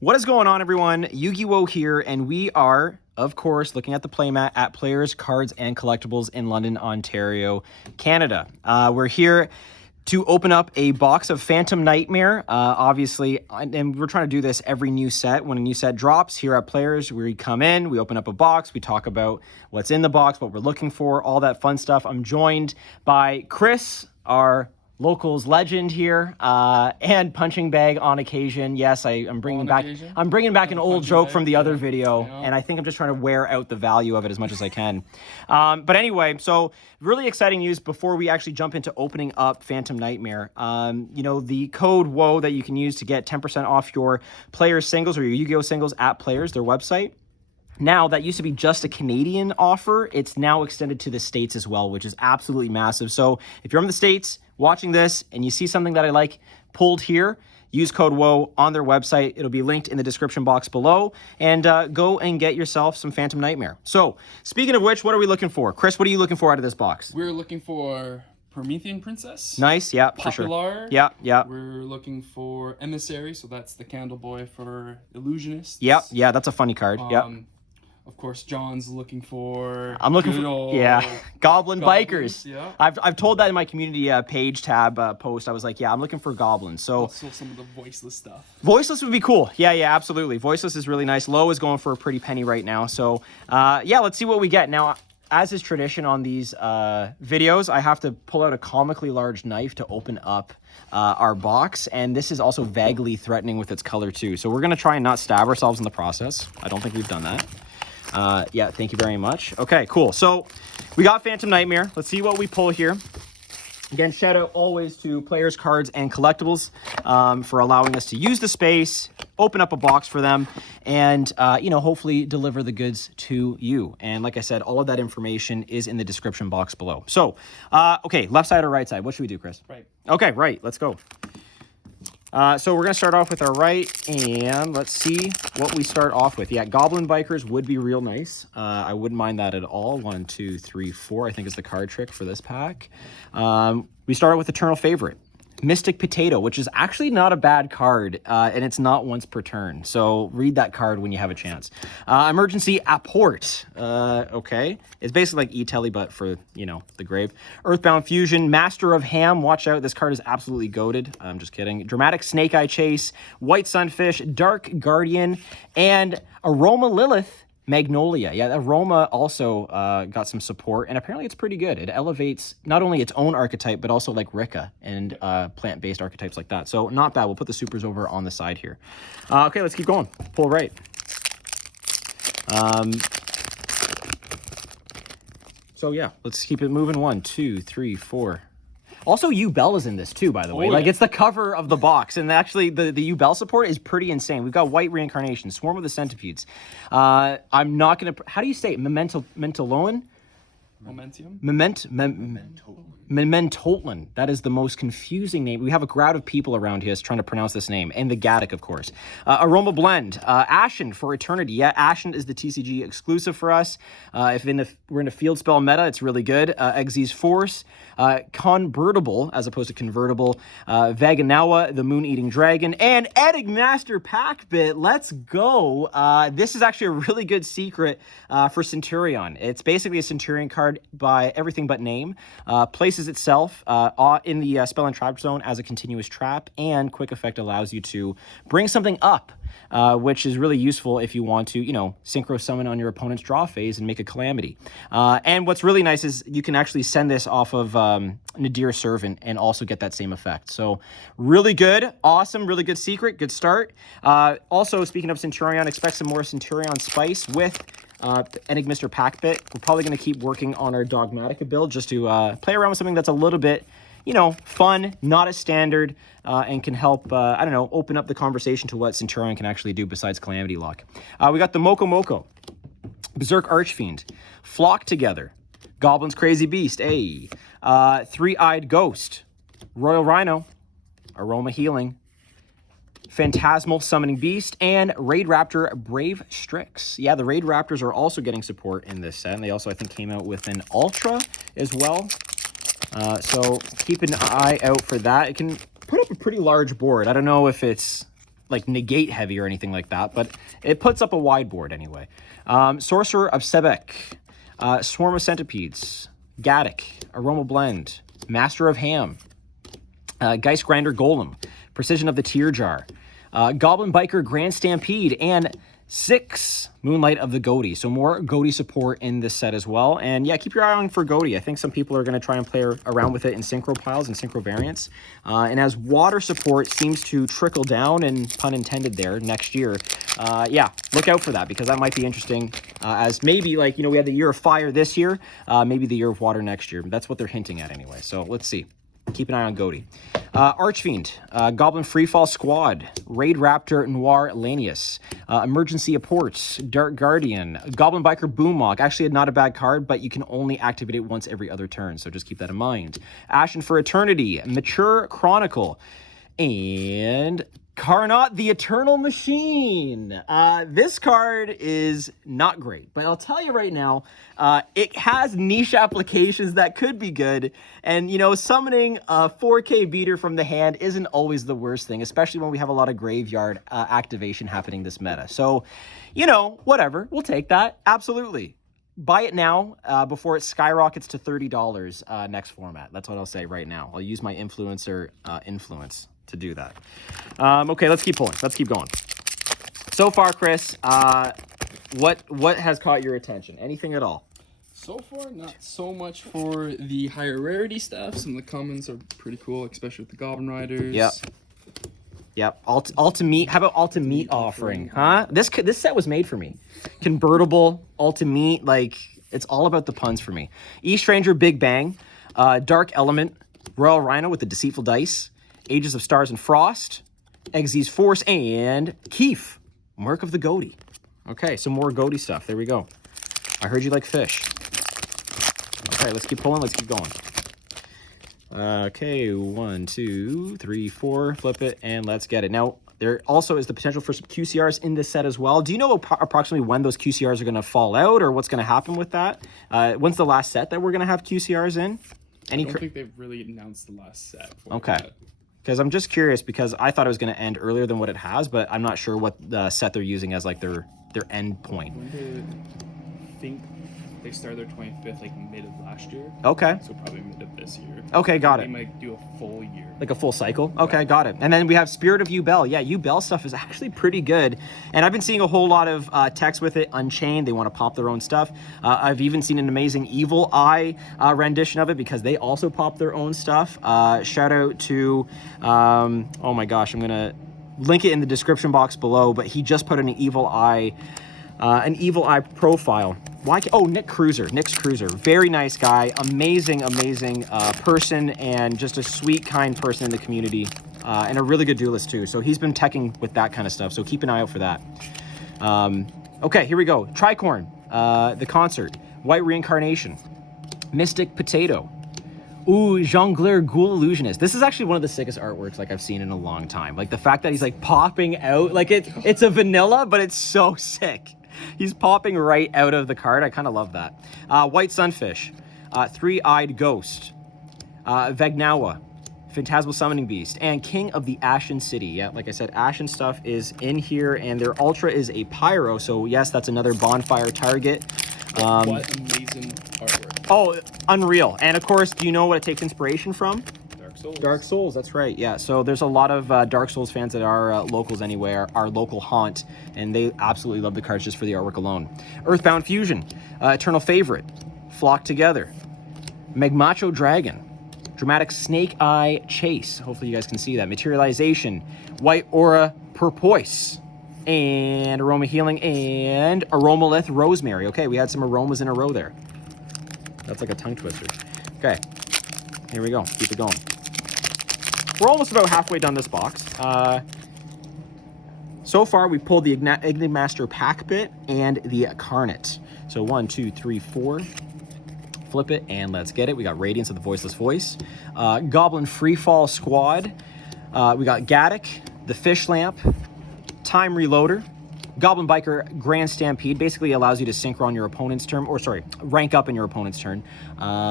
What is going on, everyone? Yu-Gi-Oh here, and we are, of course, looking at the playmat at Players, Cards, and Collectibles in London, Ontario, Canada. We're here to open up a box of Phantom Knightmare, obviously, and we're trying to do this every new set. When a new set drops here at Players, we come in, we open up a box, we talk about what's in the box, what we're looking for, all that fun stuff. I'm joined by Chris, our locals legend here, and Punching Bag on occasion. Yes, I'm bringing back an old joke from the other video, and I think I'm just trying to wear out the value of it as much as I can. But anyway, so really exciting news before we actually jump into opening up Phantom Knightmare. You know, the code WOE that you can use to get 10% off your Players singles or your Yu-Gi-Oh singles at Players, their website. Now, that used to be just a Canadian offer. It's now extended to the States as well, which is absolutely massive. So if you're in the States watching this and you see something that I like pulled here, use code WOE on their website. It'll be linked in the description box below. And go and get yourself some Phantom Knightmare. So speaking of which, what are we looking for? Chris, what are you looking for out of this box? We're looking for Promethean Princess. Nice, yeah, POPLAR, for sure. Yeah. We're looking for Emissary, so that's the candle boy for Illusionists. Yeah, that's a funny card. Of course, John's looking for. I'm looking for Goblin Bikers. Yeah, I've told that in my community page tab post. I was like, I'm looking for goblins. So also some of the voiceless stuff. Voiceless would be cool. Yeah, absolutely. Voiceless is really nice. Low is going for a pretty penny right now. So yeah, let's see what we get now. As is tradition on these videos, I have to pull out a comically large knife to open up our box, and this is also vaguely threatening with its color too. So we're gonna try and not stab ourselves in the process. I don't think we've done that. Yeah, thank you very much. Okay, cool. So we got Phantom Knightmare. Let's see what we pull here. Again, shout out always to Players, Cards, and Collectibles for allowing us to use the space, open up a box for them, and, you know, hopefully deliver the goods to you. And like I said, all of that information is in the description box below. So, okay, left side or right side? What should we do, Chris? Right. Okay, right. Let's go. So we're going to start off with our right, and let's see what we start off with. Yeah, Goblin Bikers would be real nice. I wouldn't mind that at all. 1, 2, 3, 4, I think is the card trick for this pack. We start with Eternal Favorite, Mystic Potato, which is actually not a bad card, and it's not once per turn. So read that card when you have a chance. Emergency Apport. Okay. It's basically like E-Telly, but for, you know, the grave. Earthbound Fusion, Master of Ham. Watch out. This card is absolutely goated. I'm just kidding. Dramatic Snake Eye Chase, White Sunfish, Dark Guardian, and Aroma Lilith. Magnolia. Yeah, Aroma also got some support, and apparently it's pretty good. It elevates not only its own archetype, but also like Rika and plant-based archetypes like that. So not bad. We'll put the supers over on the side here. Okay, let's keep going. Pull right. So yeah, let's keep it moving. 1, 2, 3, 4. Also, U-Bell is in this too, by the way. Like, it's the cover of the box, and actually, the U-Bell support is pretty insane. We've got White Reincarnation, Swarm of the Centipedes. I'm not gonna. How do you say it? Mementoloan? Momentium? Mementotlan. That is the most confusing name. We have a crowd of people around here trying to pronounce this name. And the Gaddick, of course. Aroma Blend. Ashen for Eternity. Yeah, Ashen is the TCG exclusive for us. If we're in a field spell meta, it's really good. Exe's Force. Convertible, as opposed to convertible. Vaganawa, the Moon-Eating Dragon. And Enigmaster Packbit. Let's go. This is actually a really good secret for Centurion. It's basically a Centurion card by everything but name. Places itself in the spell and trap zone as a continuous trap, and quick effect allows you to bring something up, which is really useful if you want to, you know, synchro summon on your opponent's draw phase and make a calamity. And what's really nice is you can actually send this off of Nadir Servant and also get that same effect. So really good, awesome, really good secret, good start. Also, speaking of Centurion, expect some more Centurion spice with Enigmaster Packbit. We're probably going to keep working on our Dogmatica build just to play around with something that's a little bit, you know, fun, not as standard, and can help, I don't know, open up the conversation to what Centurion can actually do besides Calamity Lock. We got the Moko, Berserk Archfiend, Flock Together, Goblin's Crazy Beast, Three-Eyed Ghost, Royal Rhino, Aroma Healing, Phantasmal Summoning Beast, and Raid Raptor Brave Strix. Yeah, the Raid Raptors are also getting support in this set, and they also, I think, came out with an Ultra as well. So keep an eye out for that. It can put up a pretty large board. I don't know if it's like negate heavy or anything like that, but it puts up a wide board anyway. Sorcerer of Sebek, Swarm of Centipedes, Gaddock, Aroma Blend, Master of Ham, Geist Grinder Golem, Precision of the Tear Jar, Goblin Biker Grand Stampede, and 6 Moonlight of the Goatee. So more Goatee support in this set as well. And yeah, keep your eye on for Goatee. I think some people are going to try and play around with it in synchro piles and synchro variants. And as water support seems to trickle down, and pun intended there, next year, yeah, look out for that, because that might be interesting. As maybe, like, we had the year of fire this year, maybe the year of water next year. That's what they're hinting at anyway. So let's see. Keep an eye on Goatee. Archfiend, Goblin Freefall Squad, Raid Raptor Noir Lanius, Emergency Apports, Dark Guardian, Goblin Biker Boomlock. Actually, not a bad card, but you can only activate it once every other turn, so just keep that in mind. Ashen for Eternity, Mature Chronicle, and Carnot the Eternal Machine. This card is not great, but I'll tell you right now, it has niche applications that could be good. And, summoning a 4K beater from the hand isn't always the worst thing, especially when we have a lot of graveyard activation happening this meta. So, whatever, we'll take that. Absolutely. Buy it now before it skyrockets to $30 next format. That's what I'll say right now. I'll use my influencer influence to do that. Okay, let's keep pulling. Let's keep going. So far, Chris, what has caught your attention? Anything at all? So far, not so much for the higher rarity stuff. Some of the commons are pretty cool, especially with the Goblin Riders. Yep. Ultimate. How about Ultimate offering? Huh? This set was made for me. Convertible, Ultimate, like, it's all about the puns for me. East Ranger Big Bang, Dark Element, Royal Rhino with the Deceitful Dice, Ages of Stars and Frost, Exe's Force, and Keef, Mark of the Goatee. Okay, some more Goatee stuff. There we go. I heard you like fish. Okay, let's keep pulling. Let's keep going. Okay, 1, 2, 3, 4. Flip it, and let's get it. Now, there also is the potential for some QCRs in this set as well. Do you know approximately when those QCRs are going to fall out, or what's going to happen with that? When's the last set that we're going to have QCRs in? I don't think they've really announced the last set. Okay. Because I'm just curious, because I thought it was going to end earlier than what it has, but I'm not sure what the set they're using as like their end point. I think they started their 25th like mid of last year. Okay. So probably mid of this year. Okay, got it. They might do a full year. Like a full cycle? Okay, got it. And then we have Spirit of Ubel. Yeah, Ubel stuff is actually pretty good. And I've been seeing a whole lot of text with it. Unchained, they want to pop their own stuff. I've even seen an amazing Evil Eye rendition of it, because they also pop their own stuff. Shout out to, oh my gosh, I'm going to link it in the description box below, but he just put in an Evil Eye profile. Nick Cruiser. Nick's Cruiser. Very nice guy. Amazing person, and just a sweet, kind person in the community. And a really good duelist too. So he's been teching with that kind of stuff. So keep an eye out for that. Okay, here we go. Tricorn. The Concert. White Reincarnation. Mystic Potato. Ooh, Jongleur Ghoul Illusionist. This is actually one of the sickest artworks like I've seen in a long time. Like the fact that he's like popping out, like it's a vanilla, but it's so sick. He's popping right out of the card. I kind of love that. White Sunfish, Three-Eyed Ghost, Vegnawa, Phantasmal Summoning Beast, and King of the Ashen City. Yeah, like I said, Ashen stuff is in here, and their Ultra is a Pyro, so yes, that's another bonfire target. What amazing artwork. Oh, unreal. And of course, do you know what it takes inspiration from? Dark Souls. Dark Souls, that's right. Yeah, so there's a lot of Dark Souls fans that are locals anyway, our local haunt, and they absolutely love the cards just for the artwork alone. Earthbound Fusion, Eternal Favorite, Flock Together, Megmacho Dragon, Dramatic Snake Eye Chase. Hopefully you guys can see that. Materialization, White Aura Purpoise, and Aroma Healing, and Aromalith Rosemary. Okay, we had some aromas in a row there. That's like a tongue twister. Okay, here we go. Keep it going. We're almost about halfway done this box. So far, we pulled the Ignimaster Pack Bit and the Carnot. So 1, 2, 3, 4. Flip it, and let's get it. We got Radiance of the Voiceless Voice. Goblin Freefall Squad. We got Gaddock, the Fish Lamp, Time Reloader, Goblin Biker Grand Stampede. Basically allows you to synchro on your opponent's turn, or sorry, rank up in your opponent's turn,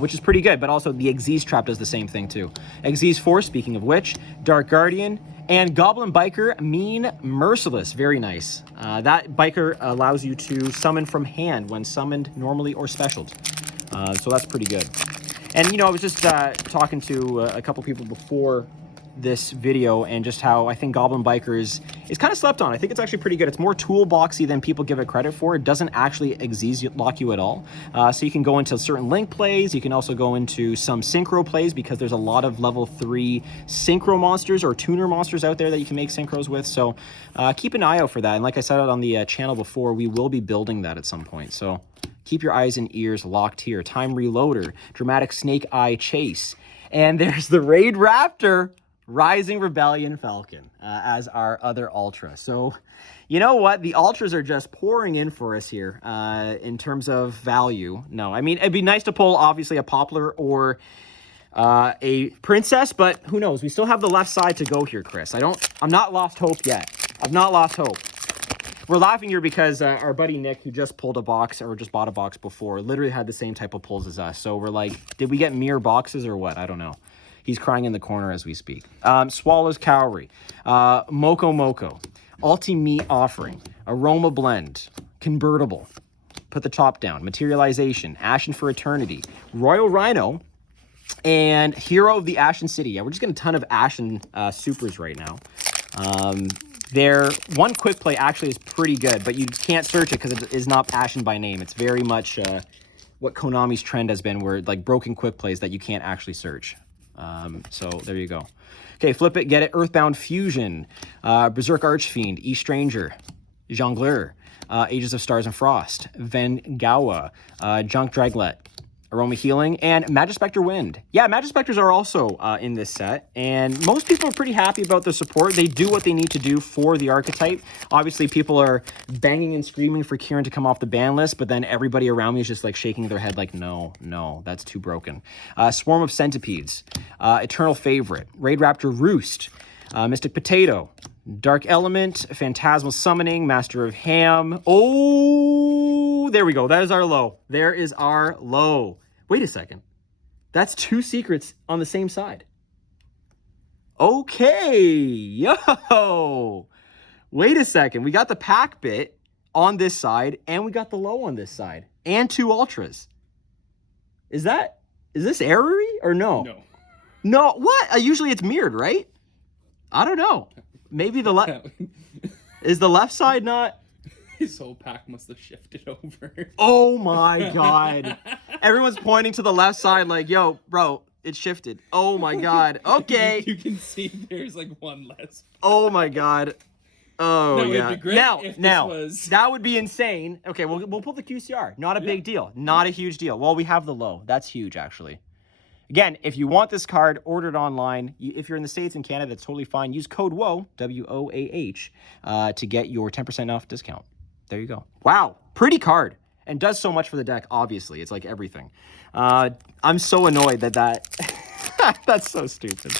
which is pretty good, but also the Exe's Trap does the same thing too. Exe's Force, speaking of which, Dark Guardian, And Goblin Biker, Mean Merciless. Very nice. That biker allows you to summon from hand when summoned normally or specialed. So that's pretty good. And, you know, I was just talking to a couple people before this video and just how I think Goblin Biker is kind of slept on. I think it's actually pretty good. It's more toolboxy than people give it credit for. It doesn't actually exeese lock you at all. So you can go into certain link plays. You can also go into some synchro plays because there's a lot of level 3 synchro monsters or tuner monsters out there that you can make synchros with. So keep an eye out for that. And like I said on the channel before, we will be building that at some point. So keep your eyes and ears locked here. Time Reloader, Dramatic Snake Eye Chase. And there's the Raid Raptor, Rising Rebellion Falcon as our other Ultra. So, you know what? The Ultras are just pouring in for us here in terms of value. No, I mean, it'd be nice to pull, obviously, a Poplar or a Princess, but who knows? We still have the left side to go here, Chris. I'm not lost hope yet. I've not lost hope. We're laughing here because our buddy Nick, who just pulled a box or just bought a box before, literally had the same type of pulls as us. So we're like, did we get mirror boxes or what? I don't know. He's crying in the corner as we speak. Swallow's Cowrie, Moko Moko, Ulti-Meat Offering, Aroma Blend, Convertible, Put the Top Down, Materialization, Ashen for Eternity, Royal Rhino, and Hero of the Ashen City. Yeah, we're just getting a ton of Ashen supers right now. Their one quick play actually is pretty good, but you can't search it because it is not Ashen by name. It's very much what Konami's trend has been, where like broken quick plays that you can't actually search. So there you go. Okay, flip it, get it. Earthbound Fusion, Berserk Archfiend, E-Stranger, Jongleur, Ages of Stars and Frost, Vengawa, Junk Draglet, Aroma Healing, and Magispector Wind. Yeah, Magispectors are also in this set, and most people are pretty happy about the support. They do what they need to do for the archetype. Obviously, people are banging and screaming for Kieran to come off the ban list, but then everybody around me is just like shaking their head like, no, that's too broken. Swarm of Centipedes, Eternal Favorite, Raid Raptor Roost, Mystic Potato, Dark Element, Phantasmal Summoning, Master of Ham. Oh, there we go. That is our low. There is our low. Wait a second. That's 2 secrets on the same side. Okay. Yo. Wait a second. We got the pack bit on this side, and we got the low on this side, and 2 Ultras. Is this errory or no? No. No. What? Usually it's mirrored, right? I don't know. Maybe the left... Is the left side not... His whole pack must have shifted over. Oh my god. Everyone's pointing to the left side like, yo, bro, it shifted. Oh my god. Okay. You can see there's like one less. Oh my god. Oh, no, yeah. It'd be great Now, if now, this was... that would be insane. Okay, we'll pull the QCR. Not a big deal. Not a huge deal. Well, we have the low. That's huge, actually. Again, if you want this card, order it online. If you're in the States and Canada, that's totally fine. Use code WOAH, W-O-A-H, to get your 10% off discount. There you go. Wow, pretty card. And does so much for the deck, obviously. It's like everything. I'm so annoyed that that's so stupid.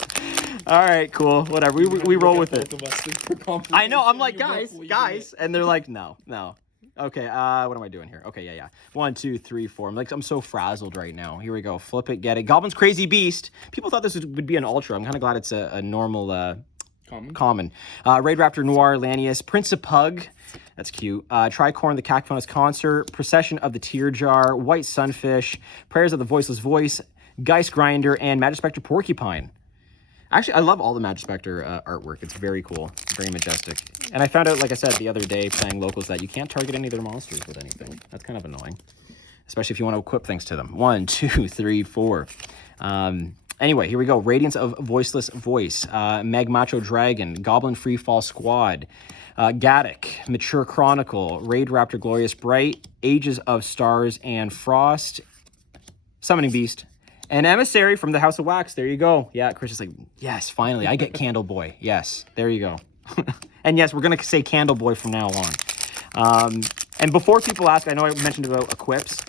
All right, cool. Whatever. We roll with it. I know. I'm like, guys. And they're like, no. Okay, what am I doing here? Okay, yeah. 1, 2, 3, 4. I'm so frazzled right now. Here we go. Flip it, get it. Goblin's Crazy Beast. People thought this would be an Ultra. I'm kind of glad it's a normal common. Raid Raptor Noir, Lanius, Prince of Pug. That's cute. Tricorn, the Cacophonous Concert, Procession of the Tear Jar, White Sunfish, Prayers of the Voiceless Voice, Geist Grinder, and Magispector Porcupine. Actually, I love all the Magispector artwork. It's very cool, very majestic. And I found out, like I said, the other day playing locals that you can't target any of their monsters with anything. That's kind of annoying, especially if you want to equip things to them. 1, 2, 3, 4. Anyway, here we go. Radiance of Voiceless Voice, Meg Macho Dragon, Goblin Freefall Squad, Gaddock, Mature Chronicle, Raid Raptor Glorious Bright, Ages of Stars and Frost, Summoning Beast, and Emissary from the House of Wax. There you go. Yeah, Chris is like, yes, finally, I get Candle Boy. Yes, there you go. And yes, we're going to say Candle Boy from now on. And before people ask, I know I mentioned about equips.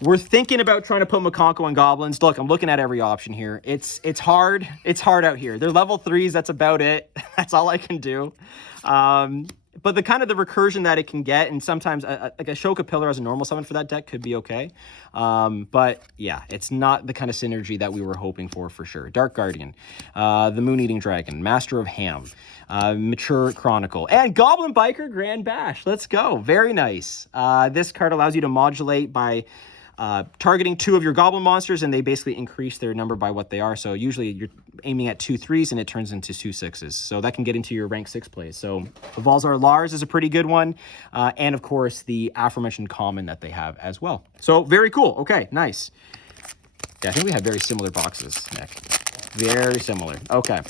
We're thinking about trying to put Makonko on Goblins. Look, I'm looking at every option here. It's hard. It's hard out here. They're level 3s. That's about it. That's all I can do. but the kind of the recursion that it can get, and sometimes like a Ashoka Pillar as a normal summon for that deck could be okay. But yeah, it's not the kind of synergy that we were hoping for sure. Dark Guardian, the Moon-Eating Dragon, Master of Ham, Mature Chronicle, and Goblin Biker Grand Bash. Let's go. Very nice. This card allows you to modulate by targeting 2 of your goblin monsters, and they basically increase their number by what they are. So usually you're aiming at 2 3s, and it turns into 2 6s. So that can get into your rank 6 plays. So Valzar Lars is a pretty good one. And of course, the aforementioned common that they have as well. So very cool. Okay, nice. Yeah, I think we have very similar boxes, Nick. Very similar. Okay.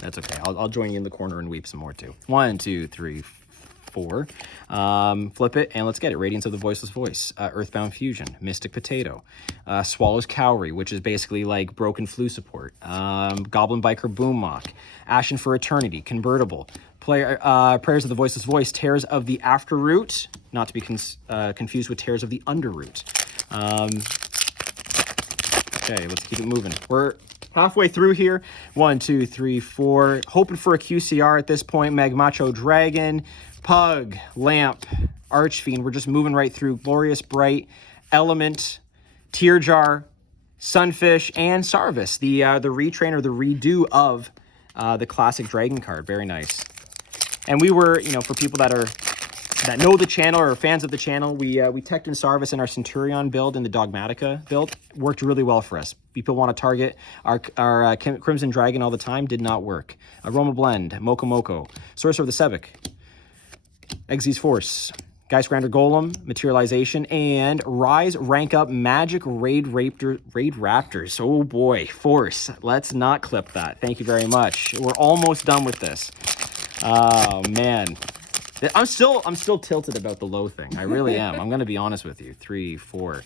That's okay. I'll join you in the corner and weep some more too. 1, 2, 3, 4. Flip it and let's get it. Radiance of the Voiceless Voice, Earthbound Fusion, Mystic Potato, Swallow's Cowrie, which is basically like broken flu support, Goblin Biker Boommock, Ashen for Eternity, Convertible, Prayers of the Voiceless Voice, Tears of the Afterroot, not to be confused with Tears of the Underroot. Okay, let's keep it moving. We're halfway through here. 1, 2, 3, 4. Hoping for a QCR at this point. Magmacho Dragon, Pug, Lamp, Archfiend. We're just moving right through. Glorious Bright, Element, Tearjar, Sunfish, and Sarvis. The retrain or the redo of the classic Dragon card. Very nice. And we were, for people that know the channel or are fans of the channel, we teched in Sarvis in our Centurion build and the Dogmatica build. Worked really well for us. People want to target our Crimson Dragon all the time. Did not work. Aroma Blend, Moko Moko, Sorcerer of the Sebek, Exy's Force, Geistgrander Golem, Materialization, and Rise Rank Up Magic Raid Raptors. Oh boy, Force. Let's not clip that. Thank you very much. We're almost done with this. Oh man. I'm still tilted about the low thing. I really am. I'm going to be honest with you. 3, 4.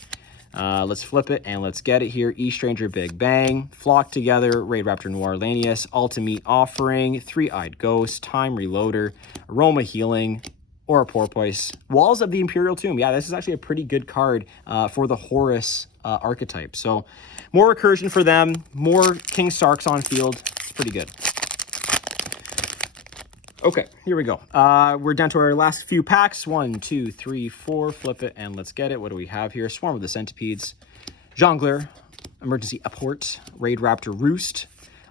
Let's flip it and let's get it here. E-Stranger Big Bang, Flock Together, Raid Raptor Noir Lanius, Ultimate Offering, Three-Eyed Ghost, Time Reloader, Aroma Healing, Aura Porpoise, Walls of the Imperial Tomb. Yeah, this is actually a pretty good card for the Horus archetype. So more recursion for them, more King Sarks on field. It's pretty good. Okay, here we go. We're down to our last few packs. 1, 2, 3, 4. Flip it and let's get it. What do we have here? Swarm of the Centipedes, Jongleur, Emergency Apport, Raid Raptor Roost,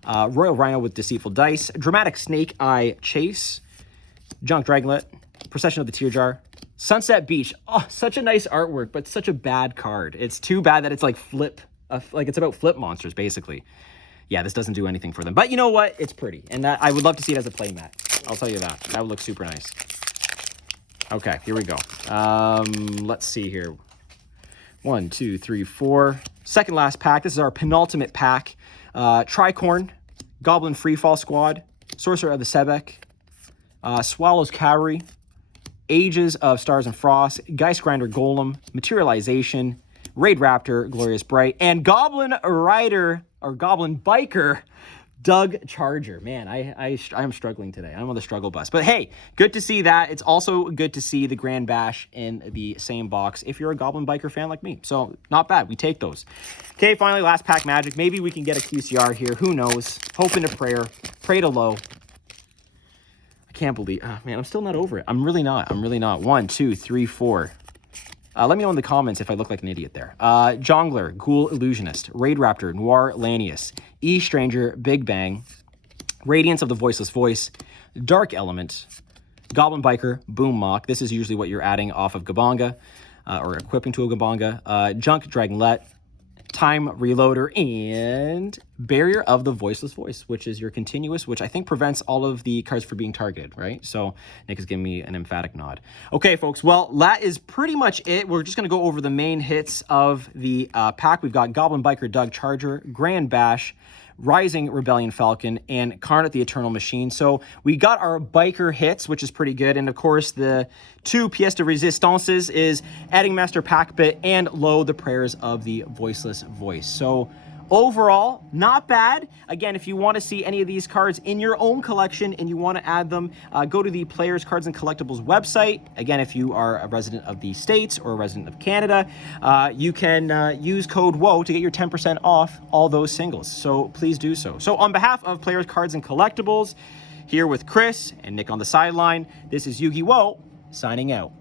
Royal Rhino with Deceitful Dice, Dramatic Snake Eye Chase, Junk Dragonlet, Procession of the Tearjar, Sunset Beach. Oh, such a nice artwork, but such a bad card. It's too bad that it's like it's about flip monsters, basically. Yeah, this doesn't do anything for them. But you know what? It's pretty. And I would love to see it as a playmat. I'll tell you that. That would look super nice. Okay, here we go. Let's see here. 1, 2, 3, 4. Second last pack. This is our penultimate pack. Tricorn, Goblin Freefall Squad, Sorcerer of the Sebek, Swallow's Cowrie, Ages of Stars and Frost, Geistgrander Golem, Materialization, Raid Raptor, Glorious Bright, and Goblin Rider, or Goblin Biker, Doug Charger. Man, I am struggling today. I'm on the struggle bus. But hey, good to see that. It's also good to see the Grand Bash in the same box if you're a Goblin Biker fan like me. So not bad. We take those. Okay, finally, last pack magic. Maybe we can get a QCR here. Who knows? Hoping to prayer. Pray to low. I can't believe... Oh, man, I'm still not over it. I'm really not. 1, 2, 3, 4. Let me know in the comments if I look like an idiot there. Jongleur, Ghoul Illusionist, Raid Raptor, Noir Lanius, E-Stranger, Big Bang, Radiance of the Voiceless Voice, Dark Element, Goblin Biker, Boommock. This is usually what you're adding off of Gabanga, or equipping to a Gabanga. Junk Dragonlet, Time Reloader, and Barrier of the Voiceless Voice, which is your continuous, which I think prevents all of the cards from being targeted, right? So Nick is giving me an emphatic nod. Okay, folks, well, that is pretty much it. We're just going to go over the main hits of the pack. We've got Goblin Biker Doug Charger, Grand Bash, Rising Rebellion Falcon, and Karnat the Eternal Machine. So we got our biker hits, which is pretty good. And of course, the 2 pièces de résistances is Adding Master Packbit and Lo, the Prayers of the Voiceless Voice. So overall, not bad. Again, if you want to see any of these cards in your own collection and you want to add them, go to the Players Cards and Collectibles website. Again, if you are a resident of the States or a resident of Canada, you can use code WOE to get your 10% off all those singles. So please do so. So on behalf of Players Cards and Collectibles, here with Chris and Nick on the sideline. This is Yu-Gi-Oh! Signing out.